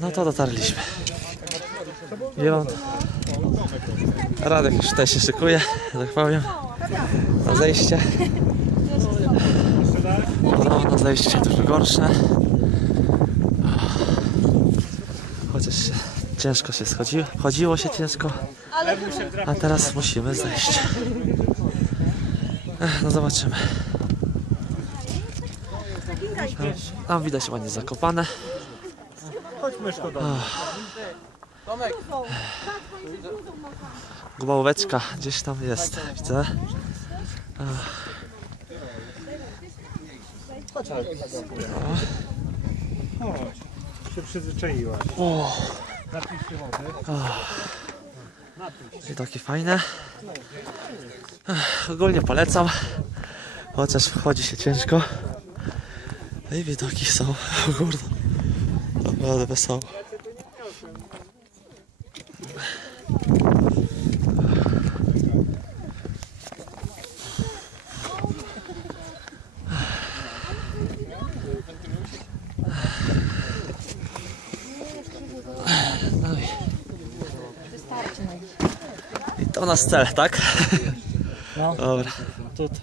No to dotarliśmy. Wielon. Radek już tutaj się szykuje, tak powiem. Na zejście. Podobno zejście dużo gorsze. Chociaż ciężko się schodziło, chodziło się ciężko. A teraz musimy zejść. No zobaczymy. Tam widać ładnie zakopane. Chodź myszko do Gubałóweczka gdzieś tam jest, widzę. Chodź. Się przyzwyczaiłaś. Napij się wody. widoki fajne. Ogólnie polecam, chociaż wchodzi się ciężko. No i widoki są, o kurde, naprawdę wesoło. I to nasz cel, tak? No. Dobra. Tutaj.